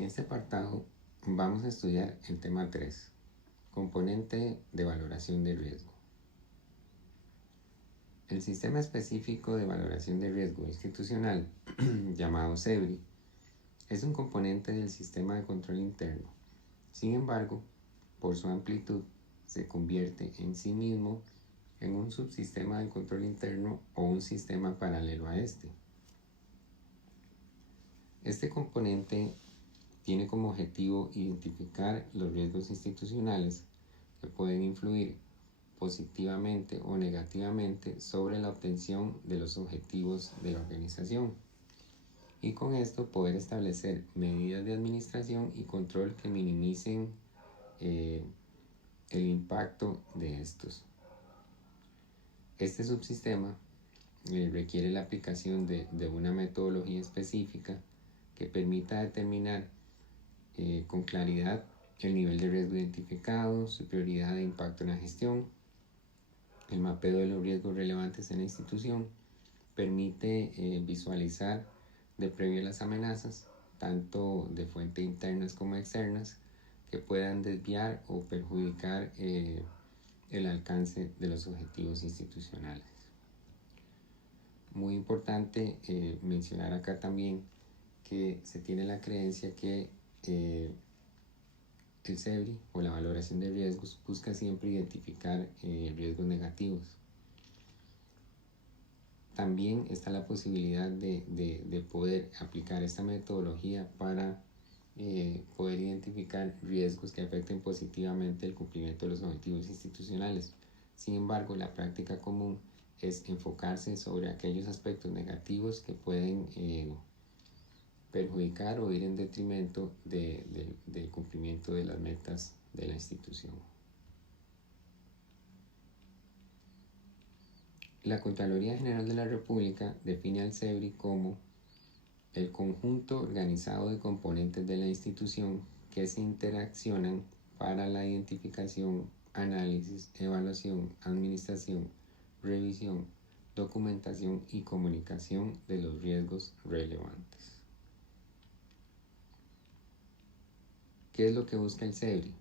En este apartado vamos a estudiar el tema 3, componente de valoración de riesgo. El sistema específico de valoración de riesgo institucional, llamado SEBRI, es un componente del sistema de control interno. Sin embargo, por su amplitud, se convierte en sí mismo en un subsistema de control interno o un sistema paralelo a este. Este componente tiene como objetivo identificar los riesgos institucionales que pueden influir positivamente o negativamente sobre la obtención de los objetivos de la organización, y con esto poder establecer medidas de administración y control que minimicen el impacto de estos. Este subsistema requiere la aplicación de una metodología específica que permita determinar con claridad el nivel de riesgo identificado, su prioridad de impacto en la gestión, el mapeo de los riesgos relevantes en la institución, permite visualizar de previo las amenazas, tanto de fuentes internas como externas, que puedan desviar o perjudicar el alcance de los objetivos institucionales. Muy importante mencionar acá también que se tiene la creencia que el SEBRI o la valoración de riesgos busca siempre identificar riesgos negativos. También está la posibilidad de poder aplicar esta metodología para poder identificar riesgos que afecten positivamente el cumplimiento de los objetivos institucionales. Sin embargo, la práctica común es enfocarse sobre aquellos aspectos negativos que pueden perjudicar o ir en detrimento del cumplimiento de las metas de la institución. La Contraloría General de la República define al SEBRI como el conjunto organizado de componentes de la institución que se interaccionan para la identificación, análisis, evaluación, administración, revisión, documentación y comunicación de los riesgos relevantes. ¿Qué es lo que busca el SEBRI?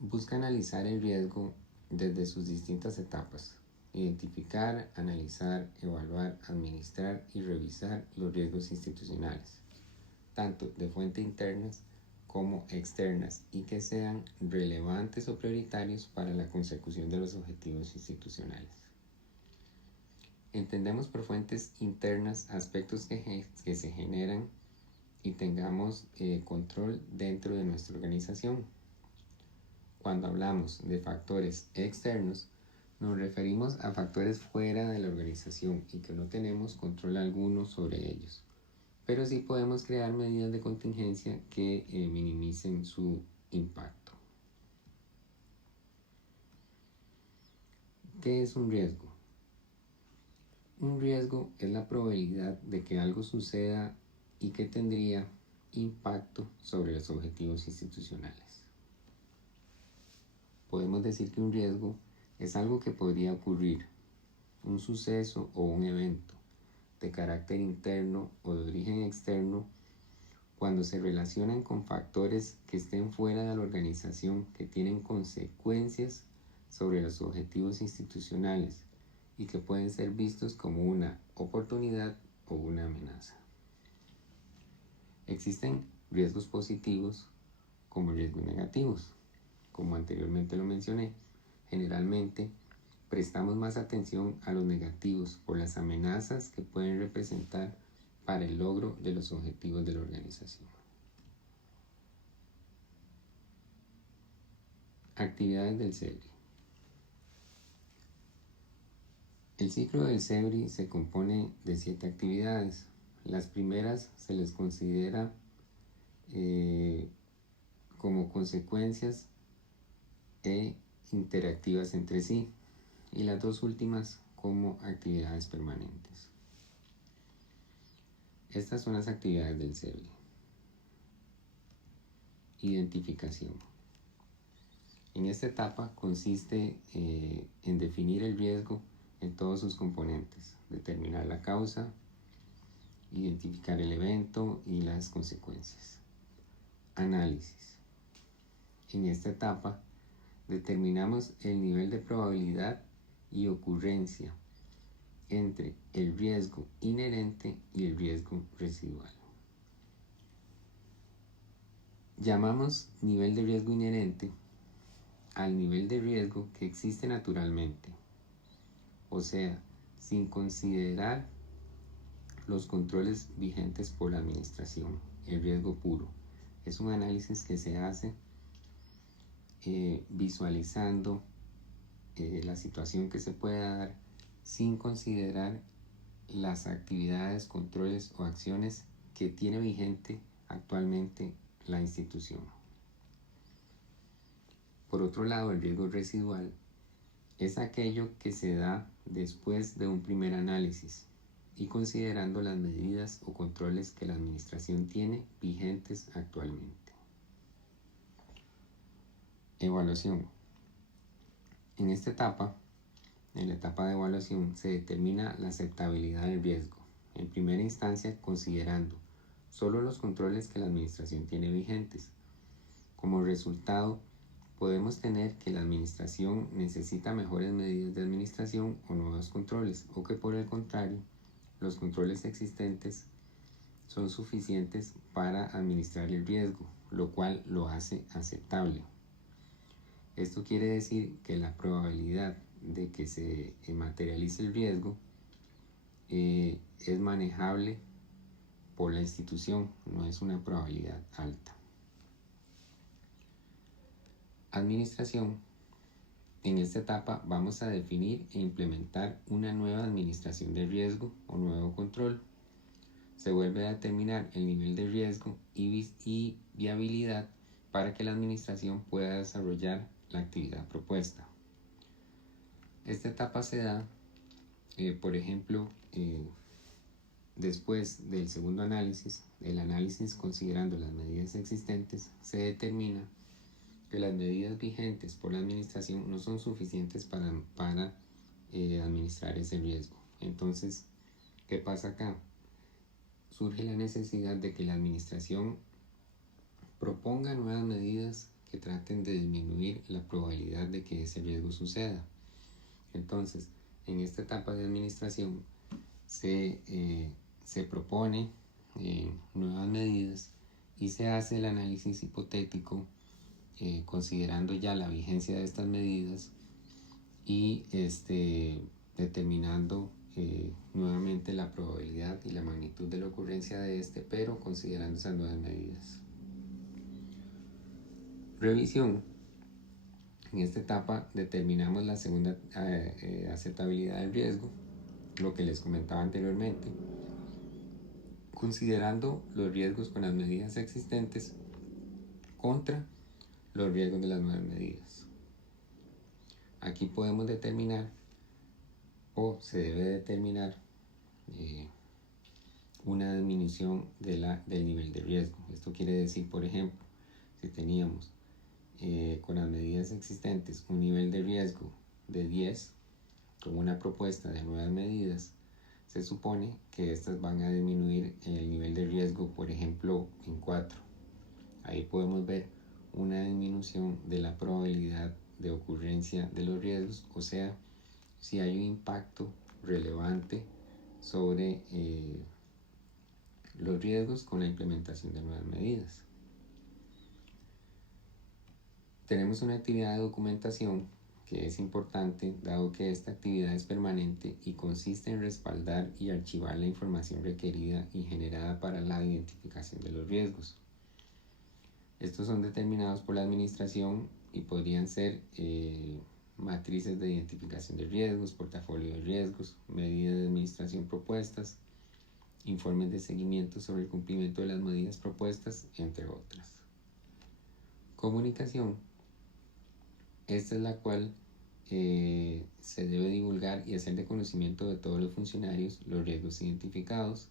Busca analizar el riesgo desde sus distintas etapas, identificar, analizar, evaluar, administrar y revisar los riesgos institucionales, tanto de fuentes internas como externas, y que sean relevantes o prioritarios para la consecución de los objetivos institucionales. Entendemos por fuentes internas aspectos que se generan y tengamos control dentro de nuestra organización. Cuando hablamos de factores externos, nos referimos a factores fuera de la organización y que no tenemos control alguno sobre ellos, pero sí podemos crear medidas de contingencia que minimicen su impacto. ¿Qué es un riesgo? Un riesgo es la probabilidad de que algo suceda y que tendría impacto sobre los objetivos institucionales. Podemos decir que un riesgo es algo que podría ocurrir, un suceso o un evento de carácter interno o de origen externo, cuando se relacionan con factores que estén fuera de la organización, que tienen consecuencias sobre los objetivos institucionales y que pueden ser vistos como una oportunidad o una amenaza. Existen riesgos positivos como riesgos negativos. Como anteriormente lo mencioné, generalmente prestamos más atención a los negativos por las amenazas que pueden representar para el logro de los objetivos de la organización. Actividades del SEBRI. El ciclo del SEBRI se compone de 7 actividades. Las primeras se les considera como consecuencias e interactivas entre sí, y las dos últimas como actividades permanentes. Estas son las actividades del SEBRI. Identificación. En esta etapa consiste en definir el riesgo en todos sus componentes, determinar la causa, identificar el evento y las consecuencias. Análisis. En esta etapa determinamos el nivel de probabilidad y ocurrencia entre el riesgo inherente y el riesgo residual. Llamamos nivel de riesgo inherente al nivel de riesgo que existe naturalmente, o sea, sin considerar los controles vigentes por la administración, el riesgo puro. Es un análisis que se hace visualizando la situación que se pueda dar sin considerar las actividades, controles o acciones que tiene vigente actualmente la institución. Por otro lado, el riesgo residual es aquello que se da después de un primer análisis y considerando las medidas o controles que la administración tiene vigentes actualmente. Evaluación. En esta etapa, en la etapa de evaluación, se determina la aceptabilidad del riesgo, en primera instancia considerando solo los controles que la administración tiene vigentes. Como resultado, podemos tener que la administración necesita mejores medidas de administración o nuevos controles, o que por el contrario, los controles existentes son suficientes para administrar el riesgo, lo cual lo hace aceptable. Esto quiere decir que la probabilidad de que se materialice el riesgo es manejable por la institución, no es una probabilidad alta. Administración. En esta etapa vamos a definir e implementar una nueva administración de riesgo o nuevo control. Se vuelve a determinar el nivel de riesgo y viabilidad para que la administración pueda desarrollar la actividad propuesta. Esta etapa se da, por ejemplo, después del segundo análisis, el análisis considerando las medidas existentes, se determina que las medidas vigentes por la administración no son suficientes para administrar ese riesgo. Entonces, ¿qué pasa acá? Surge la necesidad de que la administración proponga nuevas medidas que traten de disminuir la probabilidad de que ese riesgo suceda. Entonces, en esta etapa de administración se propone nuevas medidas y se hace el análisis hipotético considerando ya la vigencia de estas medidas y determinando nuevamente la probabilidad y la magnitud de la ocurrencia de pero considerando esas nuevas medidas. Revisión. En esta etapa determinamos la segunda aceptabilidad del riesgo, lo que les comentaba anteriormente, considerando los riesgos con las medidas existentes contra los riesgos de las nuevas medidas. Aquí podemos determinar o se debe determinar una disminución del nivel de riesgo. Esto quiere decir, por ejemplo, si teníamos con las medidas existentes un nivel de riesgo de 10, con una propuesta de nuevas medidas, se supone que estas van a disminuir el nivel de riesgo, por ejemplo, en 4. Ahí podemos ver una disminución de la probabilidad de ocurrencia de los riesgos, o sea, si hay un impacto relevante sobre los riesgos con la implementación de nuevas medidas. Tenemos una actividad de documentación que es importante dado que esta actividad es permanente y consiste en respaldar y archivar la información requerida y generada para la identificación de los riesgos. Estos son determinados por la administración y podrían ser matrices de identificación de riesgos, portafolio de riesgos, medidas de administración propuestas, informes de seguimiento sobre el cumplimiento de las medidas propuestas, entre otras. Comunicación. Esta es la cual se debe divulgar y hacer de conocimiento de todos los funcionarios los riesgos identificados,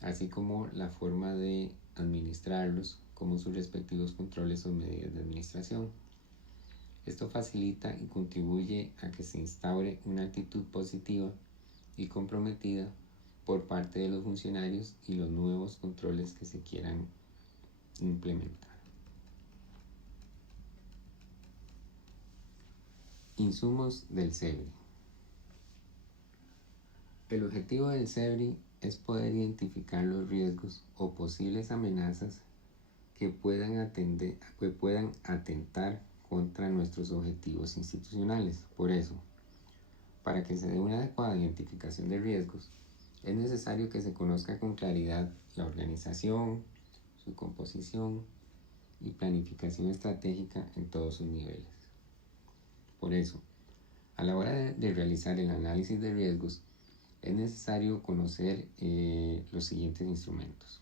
así como la forma de administrarlos, como sus respectivos controles o medidas de administración. Esto facilita y contribuye a que se instaure una actitud positiva y comprometida por parte de los funcionarios y los nuevos controles que se quieran implementar. Insumos del CEBRI. El objetivo del CEBRI es poder identificar los riesgos o posibles amenazas que puedan atentar contra nuestros objetivos institucionales. Por eso, para que se dé una adecuada identificación de riesgos, es necesario que se conozca con claridad la organización, su composición y planificación estratégica en todos sus niveles. Por eso, a la hora de realizar el análisis de riesgos, es necesario conocer los siguientes instrumentos: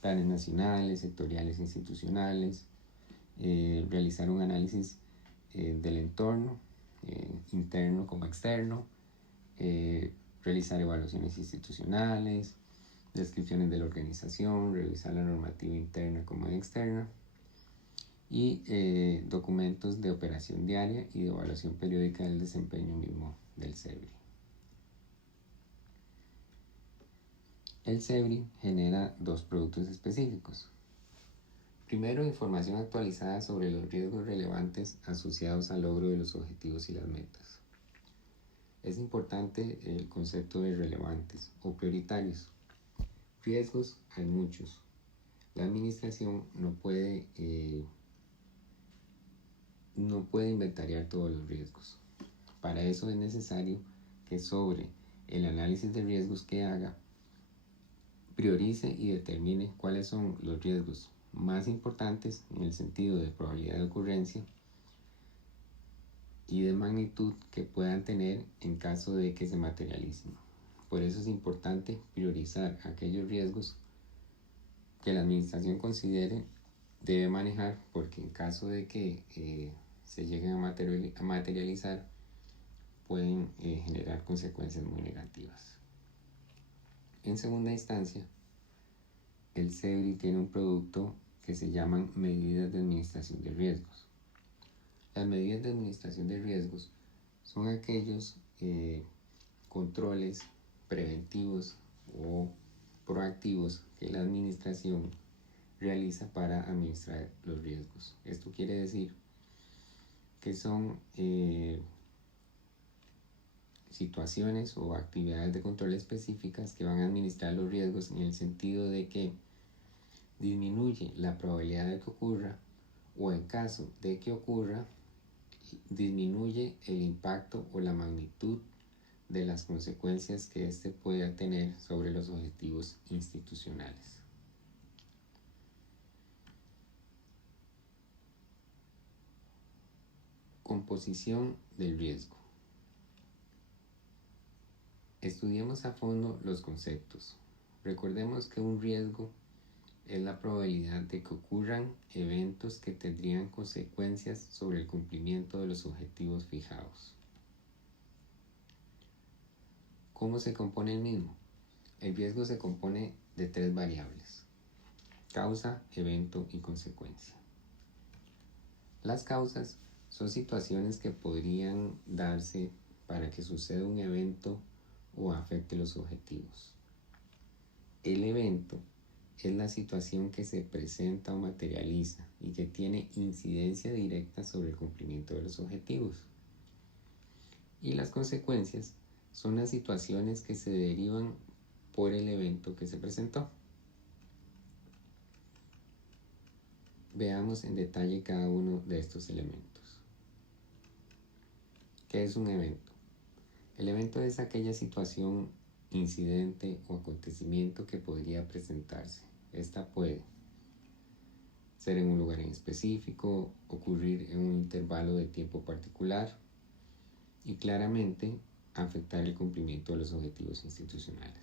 planes nacionales, sectoriales, institucionales, realizar un análisis del entorno, interno como externo, realizar evaluaciones institucionales, descripciones de la organización, revisar la normativa interna como externa y documentos de operación diaria y de evaluación periódica del desempeño mismo del CEBRI. El CEBRI genera dos productos específicos. Primero, información actualizada sobre los riesgos relevantes asociados al logro de los objetivos y las metas. Es importante el concepto de relevantes o prioritarios. Riesgos hay muchos. La administración no puede inventariar todos los riesgos. Para eso es necesario que sobre el análisis de riesgos que haga, priorice y determine cuáles son los riesgos más importantes en el sentido de probabilidad de ocurrencia y de magnitud que puedan tener en caso de que se materialicen. Por eso es importante priorizar aquellos riesgos que la administración considere debe manejar, porque en caso de que se lleguen a materializar pueden generar consecuencias muy negativas. En segunda instancia, el CEBRI tiene un producto que se llaman medidas de administración de riesgos. Las medidas de administración de riesgos son aquellos controles preventivos o proactivos que la administración realiza para administrar los riesgos. Esto quiere decir que son situaciones o actividades de control específicas que van a administrar los riesgos en el sentido de que disminuye la probabilidad de que ocurra, o en caso de que ocurra, disminuye el impacto o la magnitud de las consecuencias que éste pueda tener sobre los objetivos institucionales. Composición del riesgo. Estudiemos a fondo los conceptos. Recordemos que un riesgo es la probabilidad de que ocurran eventos que tendrían consecuencias sobre el cumplimiento de los objetivos fijados. ¿Cómo se compone el mismo? El riesgo se compone de tres variables: causa, evento y consecuencia. Las causas son situaciones que podrían darse para que suceda un evento o afecte los objetivos. El evento es la situación que se presenta o materializa y que tiene incidencia directa sobre el cumplimiento de los objetivos. Y las consecuencias son las situaciones que se derivan por el evento que se presentó. Veamos en detalle cada uno de estos elementos. ¿Qué es un evento? El evento es aquella situación, incidente o acontecimiento que podría presentarse. Esta puede ser en un lugar en específico, ocurrir en un intervalo de tiempo particular y claramente afectar el cumplimiento de los objetivos institucionales.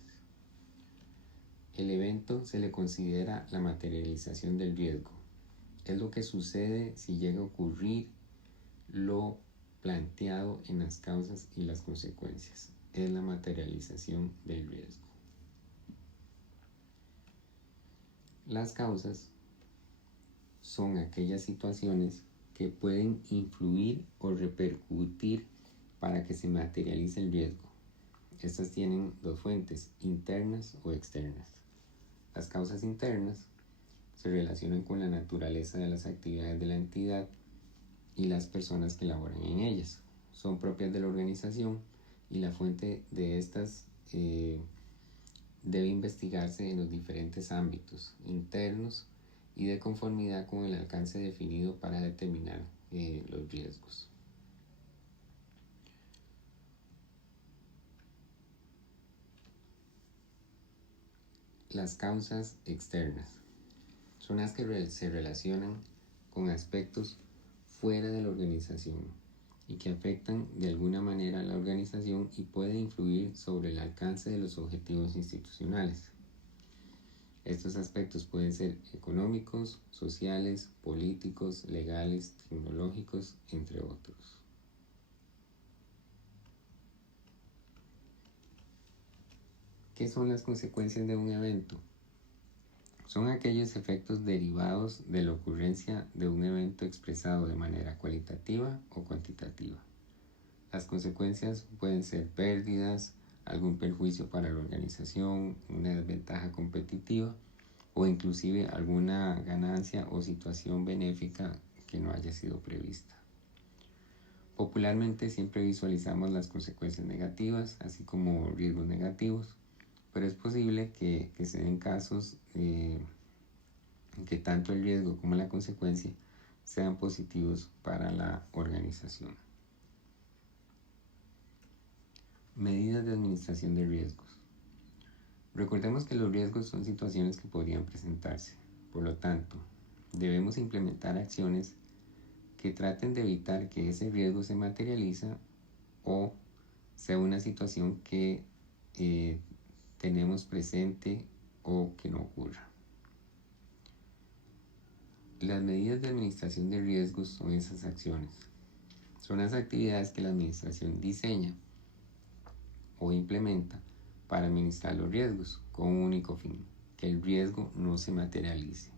El evento se le considera la materialización del riesgo. Es lo que sucede si llega a ocurrir lo planteado en las causas y las consecuencias. Es la materialización del riesgo. Las causas son aquellas situaciones que pueden influir o repercutir para que se materialice el riesgo. Estas tienen dos fuentes, internas o externas. Las causas internas se relacionan con la naturaleza de las actividades de la entidad y las personas que laboran en ellas. Son propias de la organización y la fuente de estas debe investigarse en los diferentes ámbitos internos y de conformidad con el alcance definido para determinar los riesgos. Las causas externas son las que se relacionan con aspectos fuera de la organización y que afectan de alguna manera a la organización y pueden influir sobre el alcance de los objetivos institucionales. Estos aspectos pueden ser económicos, sociales, políticos, legales, tecnológicos, entre otros. ¿Qué son las consecuencias de un evento? Son aquellos efectos derivados de la ocurrencia de un evento expresado de manera cualitativa o cuantitativa. Las consecuencias pueden ser pérdidas, algún perjuicio para la organización, una desventaja competitiva o inclusive alguna ganancia o situación benéfica que no haya sido prevista. Popularmente siempre visualizamos las consecuencias negativas, así como riesgos negativos, pero es posible que se den casos en que tanto el riesgo como la consecuencia sean positivos para la organización. Medidas de administración de riesgos. Recordemos que los riesgos son situaciones que podrían presentarse. Por lo tanto, debemos implementar acciones que traten de evitar que ese riesgo se materialice o sea una situación que tenemos presente o que no ocurra. Las medidas de administración de riesgos son esas acciones. Son las actividades que la administración diseña o implementa para administrar los riesgos con un único fin, que el riesgo no se materialice.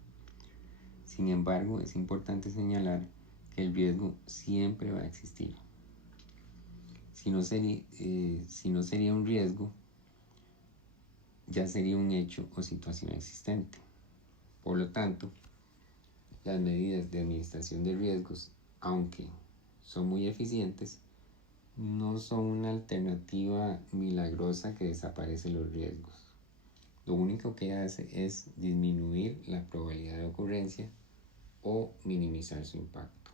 Sin embargo, es importante señalar que el riesgo siempre va a existir. Si no sería un riesgo, ya sería un hecho o situación existente. Por lo tanto, las medidas de administración de riesgos, aunque son muy eficientes, no son una alternativa milagrosa que desaparece los riesgos. Lo único que hace es disminuir la probabilidad de ocurrencia o minimizar su impacto.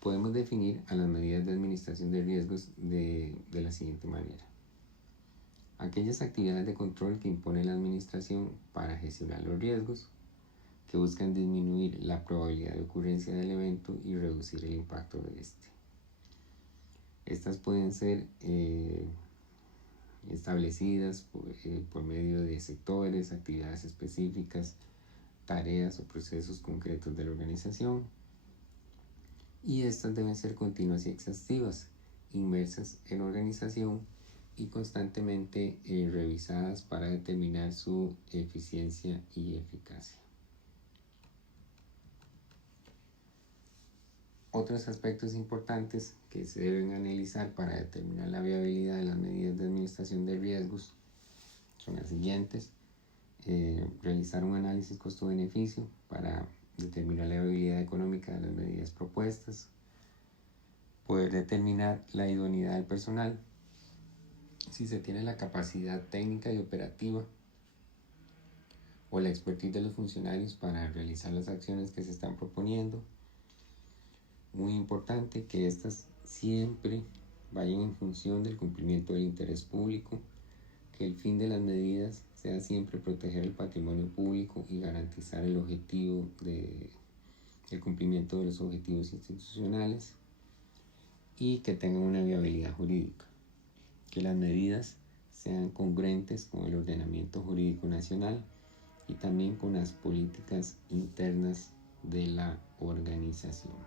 Podemos definir a las medidas de administración de riesgos de la siguiente manera. Aquellas actividades de control que impone la administración para gestionar los riesgos, que buscan disminuir la probabilidad de ocurrencia del evento y reducir el impacto de este. Estas pueden ser establecidas por medio de sectores, actividades específicas, tareas o procesos concretos de la organización, y estas deben ser continuas y exhaustivas, inmersas en la organización y constantemente revisadas para determinar su eficiencia y eficacia. Otros aspectos importantes que se deben analizar para determinar la viabilidad de las medidas de administración de riesgos son las siguientes. Realizar un análisis costo-beneficio para determinar la viabilidad económica de las medidas propuestas. Poder determinar la idoneidad del personal, si se tiene la capacidad técnica y operativa o la expertise de los funcionarios para realizar las acciones que se están proponiendo. Muy importante que estas siempre vayan en función del cumplimiento del interés público, que el fin de las medidas sea siempre proteger el patrimonio público y garantizar el cumplimiento de los objetivos institucionales, y que tengan una viabilidad jurídica, que las medidas sean congruentes con el ordenamiento jurídico nacional y también con las políticas internas de la organización.